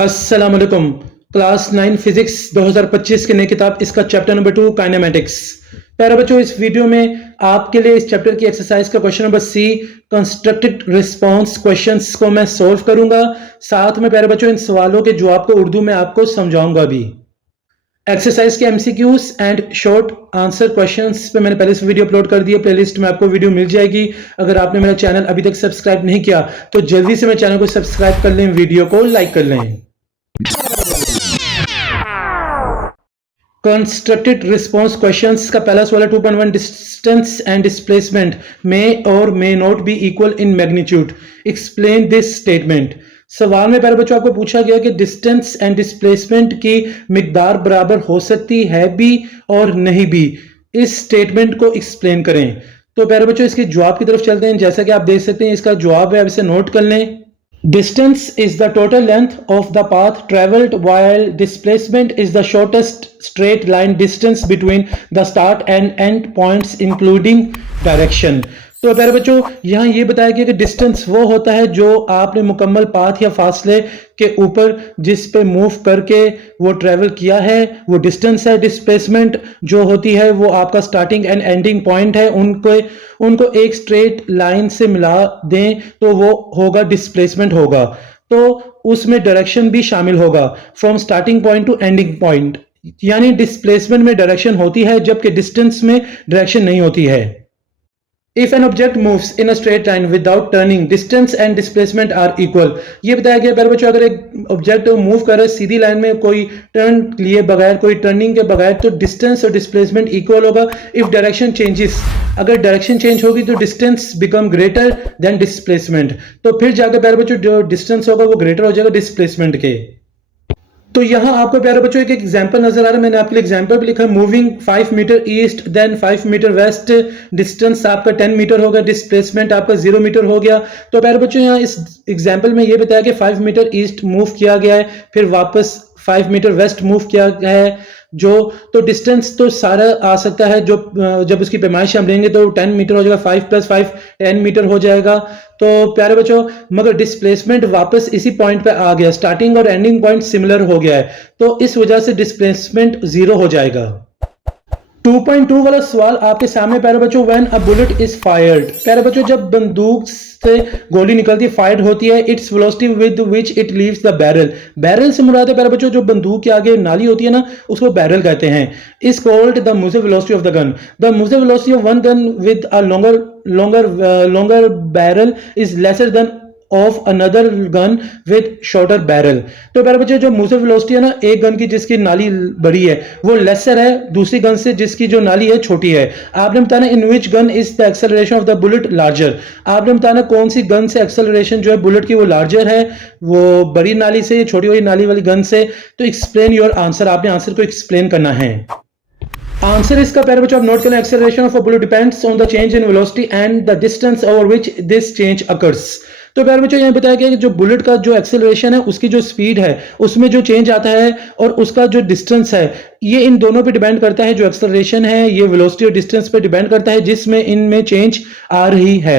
अस्सलाम वालेकुम। Class 9 physics 2025 की नई किताब इसका चैप्टर नंबर 2 काइनेमेटिक्स। प्यारे बच्चों, इस वीडियो में आपके लिए इस चैप्टर की एक्सरसाइज का question number C constructed response questions को मैं सोल्व करूंगा। साथ में प्यारे बच्चों इन सवालों के जवाब को उर्दू में आपको समझाऊंगा भी। एक्सरसाइज के MCQs and short answer questions पे मैंने पहले से वीडियो अपलोड कर दी है। प्लेलिस्ट में आपको वीडियो मिल जाएगी। अगर आपने मेरा चैनल अभी तक सब्सक्राइब नहीं किया तो जल्दी से मेरे चैनल को सब्सक्राइब कर लें, वीडियो को लाइक कर लें। कंस्ट्रक्टेड रिस्पांस क्वेश्चंस का पहला सवाल है 2.1 डिस्टेंस एंड डिस्प्लेसमेंट मे और may not be equal in magnitude, explain this statement. सवाल में पहले बच्चों आपको पूछा गया कि डिस्टेंस एंड डिस्प्लेसमेंट की मिकदार बराबर हो सकती है भी और नहीं भी। इस स्टेटमेंट को एक्सप्लेन करें। तो पहले बच्चों इसके जवाब की तरफ चलते हैं। जैसा कि आप देख सकते हैं इसका जवाब है, आप इसे नोट कर लें। Distance is the total length of the path traveled, while displacement is the shortest straight line distance between the start and end points including direction। तो प्यारे बच्चों यहाँ ये बताया गया कि डिस्टेंस वो होता है जो आपने मुकम्मल पाथ या फासले के ऊपर जिस पे मूव करके वो ट्रेवल किया है वो डिस्टेंस है। डिस्प्लेसमेंट जो होती है वो आपका स्टार्टिंग एंड एंडिंग पॉइंट है, उनको एक स्ट्रेट लाइन से मिला दें तो वो होगा डिस्प्लेसमेंट होगा। तो उसमें डायरेक्शन भी शामिल होगा, from starting point two ending point. यानी डिस्प्लेसमेंट में डायरेक्शन होती है जबकि डिस्टेंस में डायरेक्शन नहीं होती है। If an object moves in a straight line without turning, distance and displacement are equal। ये बताया गया प्यारे बच्चों, अगर एक ऑब्जेक्ट मूव कर रहा है सीधी लाइन में कोई टर्न लिए बगैर, कोई टर्निंग के बगैर, तो डिस्टेंस और डिस्प्लेसमेंट इक्वल होगा। इफ डायरेक्शन चेंजेस, अगर डायरेक्शन चेंज होगी तो distance become greater than displacement, तो फिर जाकर प्यारे बच्चों जो डिस्टेंस होगा वो ग्रेटर हो जाएगा डिस्प्लेसमेंट के। तो यहां आपको प्यारे बच्चों एक एग्जांपल नजर आ रहा है, मैंने आपके लिए एग्जांपल भी लिखा है। Moving 5 metre east then 5 metre west, distance आपका 10 मीटर होगा, डिस्प्लेसमेंट आपका 0 मीटर हो गया। तो प्यारे बच्चों यहाँ इस एग्जांपल में ये बताया कि 5 मीटर ईस्ट मूव किया गया है, फिर वापस 5 मीटर वेस्ट मूव किया गया है जो, तो डिस्टेंस तो सारा आ सकता है जो जब उसकी पैमाइश हम लेंगे तो 10 मीटर हो जाएगा, 5 + 5 10 मीटर हो जाएगा। तो प्यारे बच्चों मगर डिस्प्लेसमेंट वापस इसी पॉइंट पे आ गया, स्टार्टिंग और एंडिंग पॉइंट सिमिलर हो गया है, तो इस वजह से डिस्प्लेसमेंट 0 हो जाएगा। 2.2 वाला सवाल आपके सामने प्यारे बच्चों, when a bullet is fired. प्यारे बच्चों जब बंदूक से गोली निकलती है, फायर्ड होती है, its velocity with which it leaves the barrel. Barrel से मुराद है प्यारे बच्चों जो बंदूक के आगे नाली होती है ना, उसको बैरल कहते हैं। Is called the Mujar velocity of the gun. The Mujar velocity of one gun with a longer barrel is lesser than of another gun with shorter barrel। तो प्यारे बच्चों जो मुजर वेलोसिटी है ना एक गन की जिसकी नाली बड़ी है वो लेसर है दूसरी गन से जिसकी जो नाली है छोटी है। आपने बताना in which gun is the acceleration of the bullet larger. आपने बताना कौन सी गन से एक्सेलरेशन जो है बुलेट की वो लार्जर है, वो बड़ी नाली से छोटी वाली नाली वाली गन से। तो एक्सप्लेन योर आंसर, आपने आंसर को एक्सप्लेन करना है। आंसर इसका प्यारे बच्चों आप नोट करें, acceleration of a bullet depends on the change in velocity and the distance over which this change occurs. तो प्यारे बच्चों यहां बताया गया कि जो बुलेट का जो एक्सेलरेशन है उसकी जो स्पीड है उसमें जो चेंज आता है और उसका जो डिस्टेंस है ये इन दोनों पे डिपेंड करता है। जो एक्सेलरेशन है ये वेलोसिटी और डिस्टेंस पे डिपेंड करता है जिसमें इनमें चेंज आ रही है।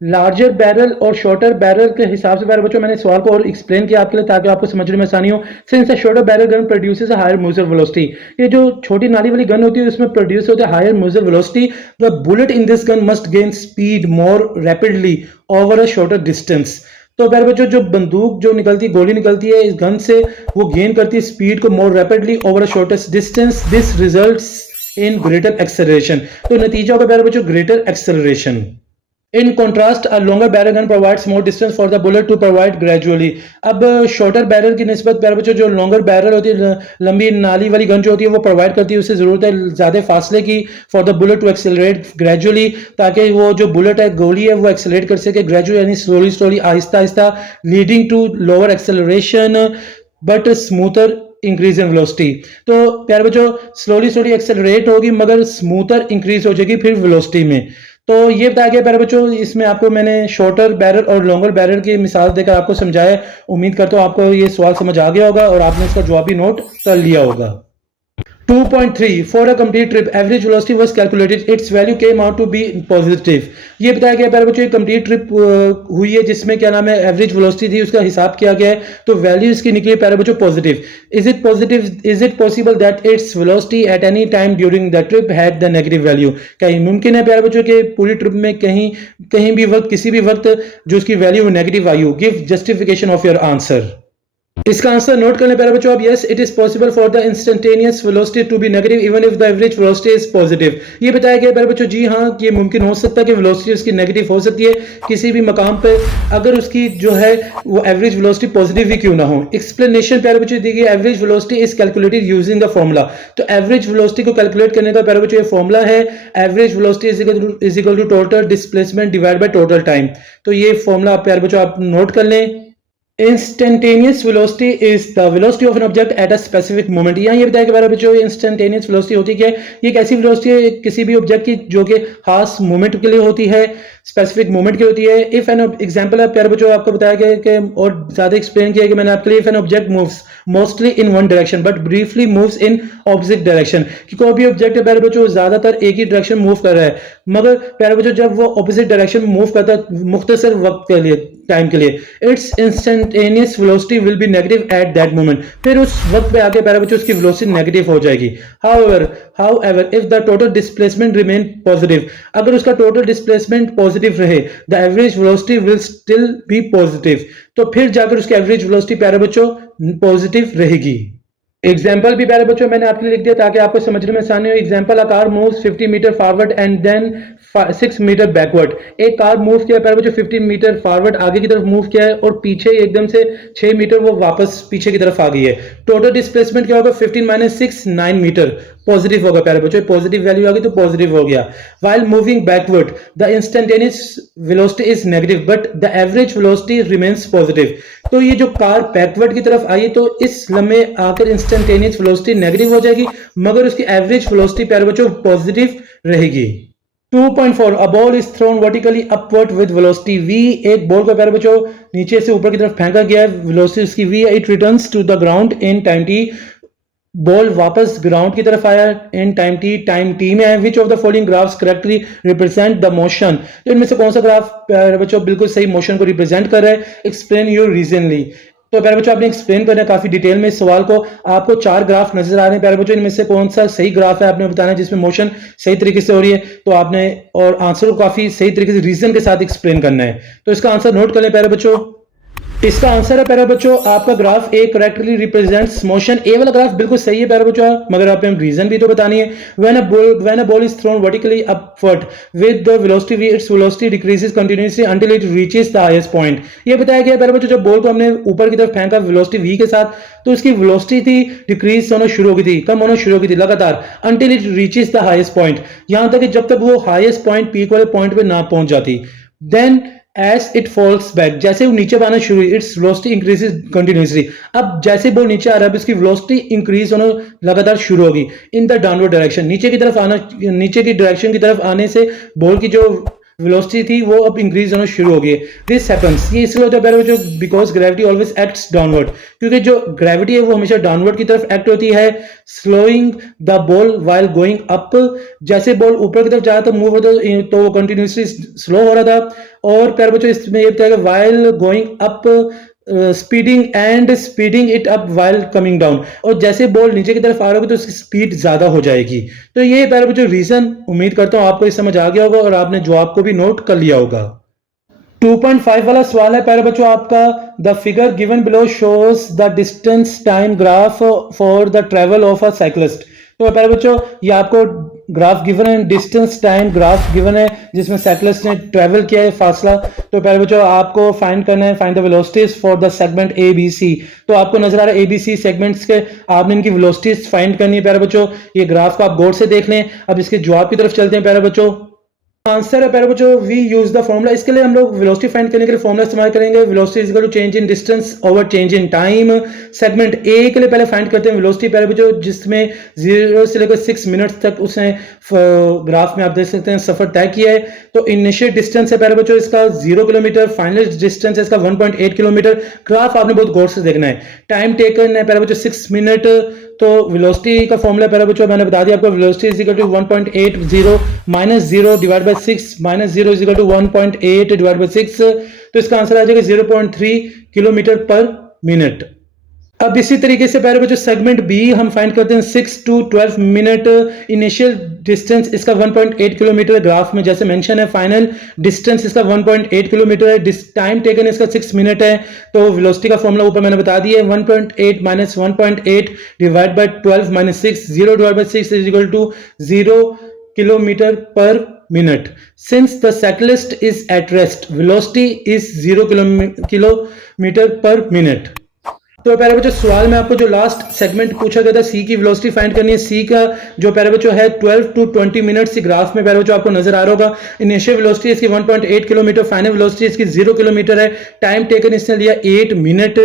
लार्जर बैरल और शॉर्टर बैरल के हिसाब से प्यारे बच्चों मैंने सवाल को और एक्सप्लेन किया आपके लिए ताकि आपको समझने में आसानी हो। Since the shorter barrel gun produces a higher muzzle velocity, ये जो छोटी नाली वाली गन होती है उसमें प्रोड्यूस होता है higher muzzle velocity. The bullet in this gun must gain speed more rapidly over a shorter distance. तो प्यारे बच्चों जो बंदूक जो निकलती गोली निकलती है इस गन से वो गेन करती है स्पीड को मोर rapidly over a shortest distance. This results in greater acceleration. तो नतीजा होगा प्यारे बच्चों greater acceleration. In contrast, a longer barrel gun provides more distance for the bullet to provide gradually। अब शॉर्टर बैरल की निस्बत प्यारे बच्चों जो लॉन्गर बैरल होती है लंबी नाली वाली गन जो होती है वो प्रोवाइड करती है, उससे जरूरत है ज्यादा फासले की for the bullet to accelerate gradually, ताकि वो जो बुलेट है गोली है वो एक्सेलरेट कर सके ग्रेजुअली यानी स्लोली स्लोली आहिस्ता आहिस्ता, leading to lower acceleration but smoother increase in velocity. तो प्यारे बच्चों स्लोली स्लोली एक्सेलरेट होगी मगर स्मूथर इंक्रीज हो जाएगी फिर वेलोसिटी में। तो ये बताया गया प्यारे बच्चों, इसमें आपको मैंने शॉर्टर बैरल और लॉन्गर बैरल की मिसाल देकर आपको समझाया। उम्मीद करता हूँ आपको ये सवाल समझ आ गया होगा और आपने इसका जवाब भी नोट कर लिया होगा। 2.3 for a complete trip average velocity was calculated its value came out to be positive। ये बताया गया प्यारे बच्चों, एक कंप्लीट ट्रिप हुई है जिसमें क्या नाम है एवरेज वेलोसिटी थी, उसका हिसाब किया गया है तो वैल्यू इसकी निकली प्यारे बच्चों positive. Is it possible that its velocity at any time during the trip had the negative value. कहीं मुमकिन है प्यारे बच्चों के पूरी ट्रिप में कहीं भी वक्त किसी भी वक्त जो उसकी वैल्यू नेगेटिव आई हो। Give justification of your answer. इसका आंसर नोट कर लें प्यारे बच्चों आप। Yes it is possible for the instantaneous velocity to be negative even if the average velocity is positive. ये बताया गया प्यारे बच्चों, जी हाँ ये मुमकिन हो सकता है कि वेलोसिटी उसकी नेगेटिव हो सकती है किसी भी मकाम पे अगर उसकी जो है वो एवरेज वेलोसिटी पॉजिटिव ही क्यों ना हो। एक्सप्लेनेशन प्यारे बच्चों दी गई, average velocity is calculated using the formula. तो एवरेज वेलोसिटी को कैलकुलेट करने का प्यारे बच्चों ये फॉर्मूला है, average velocity is equal to total displacement divide by total time. तो ये फॉर्मूला प्यारे बच्चों आप नोट कर लें। Instantaneous velocity is the velocity of an object at a specific moment। यहाँ ये बताया कि मेरा बच्चों इंस्टेंटेनियस वेलोसिटी होती क्या है, ये एक ऐसी वेलोसिटी है किसी भी ऑब्जेक्ट की जो कि खास मोमेंट के लिए होती है, स्पेसिफिक मोमेंट की होती है। इफ एन एग्जांपल है प्यारे बच्चों आपको बताया गया कि और ज्यादा एक्सप्लेन किया कि मैंने आपके लिए, if an object moves mostly in one direction but briefly moves in opposite direction, कि कोई भी ऑब्जेक्ट है प्यारे बच्चों ज्यादातर एक ही डायरेक्शन मूव कर रहा है मगर प्यारे बच्चों जब वो ऑपोजिट डायरेक्शन मूव करता है मुख्तसर वक्त के लिए टाइम के लिए, it's instantaneous velocity will be negative at that moment. फिर उस वक्त पे आके प्यारे बच्चों उसकी वेलोसिटी नेगेटिव हो जाएगी। However if the total displacement remain positive, अगर उसका टोटल डिस्प्लेसमेंट पॉजिटिव रहे the average velocity will still be positive. तो फिर जाकर उसकी एवरेज वेलोसिटी प्यारे बच्चों पॉजिटिव रहेगी। एग्जाम्पल भी प्यारे बच्चों मैंने आपके लिए लिख दिया ताकि आपको समझने में आसानी हो। Example, a car moves 50 metre forward and then 6 metre backward. एक कार मूव किया प्यारे बच्चों 50 मीटर फॉरवर्ड आगे की तरफ मूव किया है और पीछे एकदम से 6 मीटर वो वापस पीछे की तरफ आ गई है। टोटल डिस्प्लेसमेंट क्या होगा 15 माइनस 6 9 मीटर पॉजिटिव होगा प्यारे बच्चों, पॉजिटिव वैल्यू आ गई तो पॉजिटिव हो गया। While moving backward the instantaneous velocity is negative but the average velocity remains positive. तो ये जो कार बैकवर्ड की तरफ आई तो इस लम्हे आकर इंस्टेंटेनियस वेलोसिटी नेगेटिव हो जाएगी मगर उसकी एवरेज वेलोसिटी प्यारे बच्चों पॉजिटिव रहेगी। 2.4 अ ball is thrown vertically upward with velocity v। एक बॉल को प्यारे बच्चों नीचे से ऊपर की तरफ फेंका गया है, वेलोसिटी उसकी v। It returns to the ground in time t। Ball वापस ग्राउंड की तरफ आया इन टाइम टी में है। Which of the following graphs correctly represent the motion. तो इनमें से कौन सा ग्राफ प्यारे बच्चों बिल्कुल सही मोशन को रिप्रेजेंट कर रहा है। Explain your regionally. तो प्यारे बच्चों आपने एक्सप्लेन करना है काफी डिटेल में इस सवाल को। आपको 4 ग्राफ नजर आ रहे हैं प्यारे बच्चों, इनमें से कौन सा सही ग्राफ है आपने बताना है जिसमें मोशन सही तरीके से हो रही है। तो आपने और आंसर को काफी सही तरीके से रीजन के साथ एक्सप्लेन करना है। तो इसका आंसर नोट कर लें प्यारे बच्चों। इसका आंसर है प्यारे बच्चों आपका graph A correctly represents motion. ए वाला ग्राफ बिल्कुल सही है प्यारे बच्चों, मगर आपने रीजन भी तो बतानी है। When a ball is thrown vertically upward with the velocity v its velocity decreases continuously until it reaches the highest point. ये बताया गया प्यारे बच्चों जब बॉल को हमने ऊपर की तरफ फेंका वेलोसिटी v के साथ तो उसकी वेलोसिटी थी डिक्रीज होना शुरू हो गई थी, कम होना शुरू हो गई थी लगातार until it reaches the highest point, यहां तक कि जब तक वो हाईएस्ट पॉइंट पीक वाले पॉइंट पे ना पहुंच जाती। Then as it falls back, जैसे वो नीचे आना शुरू हुई इट्स वेलोसिटी इंक्रीजेस कंटिन्यूअसली। अब जैसे बॉल नीचे आ रहा है इसकी वेलोसिटी इंक्रीज होना लगातार शुरू होगी इन द डाउनवर्ड डायरेक्शन। नीचे की तरफ आना, नीचे की डायरेक्शन की तरफ आने से बॉल की जो वेलोसिटी थी वो अब इंक्रीज होना शुरू हो गई। दिस हैपेंस, ये इसलिए होता है जो because gravity always acts downward, क्योंकि जो ग्रेविटी है वो हमेशा डाउनवर्ड की तरफ एक्ट होती है। Slowing the ball while going up, जैसे बॉल ऊपर की तरफ जा रहा था मूव होता तो वो कंटिन्यूसली स्लो हो रहा था। और प्यारे बच्चों इसमें ये बताया कि while going up speeding it up while coming down, और जैसे बॉल नीचे की तरफ आ रहा होगी तो उसकी स्पीड ज्यादा हो जाएगी। तो ये प्यारे बच्चों रीजन उम्मीद करता हूं आपको समझ आ गया होगा और आपने जवाब को भी नोट कर लिया होगा। 2.5 वाला सवाल है प्यारे बच्चों आपका, the figure given below shows the distance time graph for the travel of a cyclist. तो प्यारे बच्चों ये आपको ग्राफ गिवन है, डिस्टेंस टाइम ग्राफ गिवन है जिसमें साइक्लिस्ट ने ट्रेवल किया है फासला। तो प्यारे बच्चों आपको फाइंड करना है, find the velocities for the segment A B C. तो आपको नजर आ रहा है ए बी सी सेगमेंट्स के, आपने इनकी वेलोसिटीज फाइंड करनी है प्यारे बच्चों। ये ग्राफ को आप गौर से देख लें। अब इसके जवाब की तरफ चलते हैं प्यारे बच्चों। आंसर है प्यारे बच्चों वी यूज द फॉर्मूला। इसके लिए हम लोग वेलोसिटी फाइंड करने के लिए फॉर्मूला इस्तेमाल करेंगे। Velocity is equal to change in distance over change in time. Segment A के लिए पहले फाइंड करते हैं वेलोसिटी प्यारे बच्चों, जिसमें 0 से लेकर 6 मिनट्स तक उसने ग्राफ में आप देख सकते हैं सफर तय किया है। तो इनिशियल डिस्टेंस है प्यारे बच्चों इसका 0 किलोमीटर, फाइनल डिस्टेंस है इसका 1.8 किलोमीटर। ग्राफ आपने बहुत गौर से देखना है। टाइम टेकन है प्यारे बच्चों 6 मिनट। तो वेलोसिटी का फॉर्मूला प्यारे बच्चों मैंने बता दिया आपको, velocity is equal to 1.80 minus 0 divide by 6 minus 0 is equal to 1.8 divide by 6। तो इसका आंसर आ जाएगा 0.3 किलोमीटर पर मिनट। अब इसी तरीके से प्यारे बच्चों सेगमेंट बी हम फाइंड करते हैं 6 to 12 मिनट। इनिशियल डिस्टेंस इसका 1.8 किलोमीटर ग्राफ में जैसे मेंशन है। फाइनल डिस्टेंस इसका 1.8 किलोमीटर है। टाइम टेकन इसका 6 मिनट है। तो वेलोसिटी का फॉर्मूला ऊपर मैंने बता दिया है, 1.8 minus 1.8 divide by 12 minus 6, 0 divide by 6 is equal to 0 kilometre per minute. Since the cyclist is at rest velocity is 0 kilometre per minute. तो प्यारे बच्चों सवाल में आपको जो लास्ट सेगमेंट पूछा गया था सी की वेलोसिटी फाइंड करनी है। सी का जो प्यारे बच्चों है 12 to 20 मिनट्स ग्राफ में प्यारे बच्चों आपको नजर आ रहा होगा। इनिशियल वेलोसिटी इसकी 1.8 किलोमीटर, फाइनल वेलोसिटी इसकी 0 किलोमीटर है। टाइम टेकन इसने लिया 8 मिनट।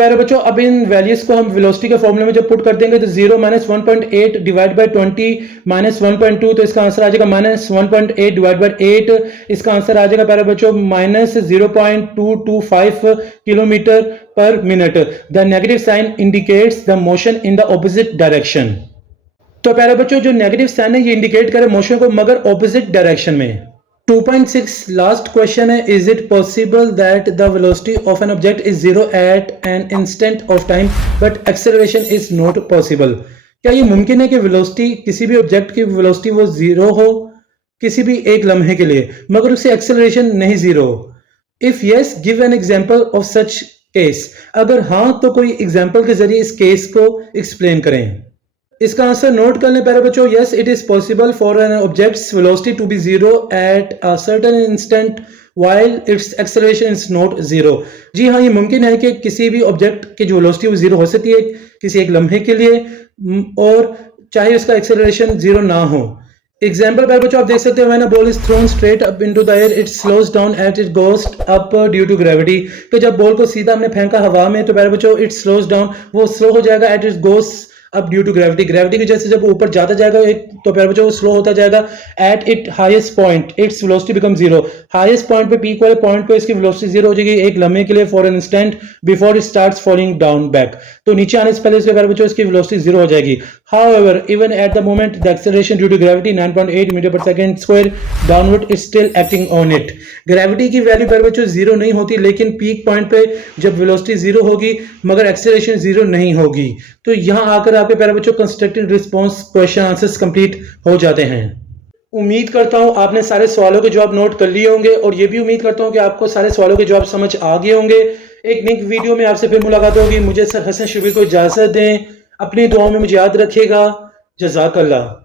प्यारे बच्चों अब इन वैल्यूज को हम वेलोसिटी के फॉर्मूले में जब पुट कर देंगे तो 0 माइनस 1.8 डिवाइड बाय 20 माइनस 1.2, तो इसका आंसर आ जाएगा माइनस 1.8 डिवाइड बाय 8। इसका आंसर आ जाएगा प्यारे बच्चों minus 0.225 kilometre per minute. The negative sign indicates the motion in the opposite direction. तो प्यारे बच्चों जो नेगेटिव साइन है ये इंडिकेट करे मोशन को मगर ऑपोजिट डायरेक्शन में। 2.6 लास्ट क्वेश्चन है, is it possible that the velocity of an object is 0 at an instant of time but acceleration is not possible. क्या ये मुमकिन है कि वेलोसिटी किसी भी ऑब्जेक्ट की वेलोसिटी वो 0 हो किसी भी एक लम्हे के लिए मगर उससे एक्सेलरेशन नहीं 0 हो? If yes give an example of such case. अगर हाँ तो कोई एग्जांपल के जरिए इस केस को एक्सप्लेन करें। इसका आंसर नोट कर लें प्यारे बच्चों, yes it is possible for an object's velocity to be 0 at a certain instant while its acceleration is not 0। जी हाँ, ये मुमकिन है कि किसी भी ऑब्जेक्ट की जो वेलोसिटी वो 0 हो सकती है किसी एक लम्हे के लिए और चाहे उसका एक्सेलरेशन 0 ना हो। एग्जाम्पल प्यारे बच्चों आप देख सकते हैं, when a ball is thrown straight up into the air it slows down at it goes up due to gravity. तो जब बॉल को सीधा हमने फेंका हवा में तो प्यारे बच्चों इट स्लोज डाउन, वो स्लो हो जाएगा एट इट गोज अब ड्यू टू ग्रेविटी। ग्रेविटी की वजह से जब ऊपर जाता जाएगा एक तो प्यारे बच्चों स्लो होता जाएगा। At it highest point its velocity become 0। Highest point पे पीक वाले पॉइंट पे इसकी वेलोसिटी 0 हो जाएगी एक लम्हे के लिए for an instant before it starts falling down back. तो नीचे आने से पहले इसके प्यारे बच्चों इसकी वेलोसिटी 0 हो जाएगी। However even at the moment the acceleration due to gravity 9.8 metre per second square downward is still acting on it. Gravity की वैल्यू प्यारे बच्चों 0 नहीं होती लेकिन पीक पॉइंट पे जब वेलोसिटी 0 होगी मगर एक्सेलरेशन 0 नहीं होगी। तो यहां आकर आपके प्यारे बच्चों constructive response question answers complete हो जाते हैं। उम्मीद करता हूं आपने सारे सवालों के जवाब नोट कर लिए होंगे और ये भी उम्मीद करता हूं कि आपको सारे सवालों के जवाब समझ आ गए होंगे। एक नई वीडियो में आपसे फिर मुलाकात होगी। मुझे सर हसन शबीर को इजाजत दें। अपनी दुआओं में मुझे याद रखिएगा। जज़ाकल्लाह।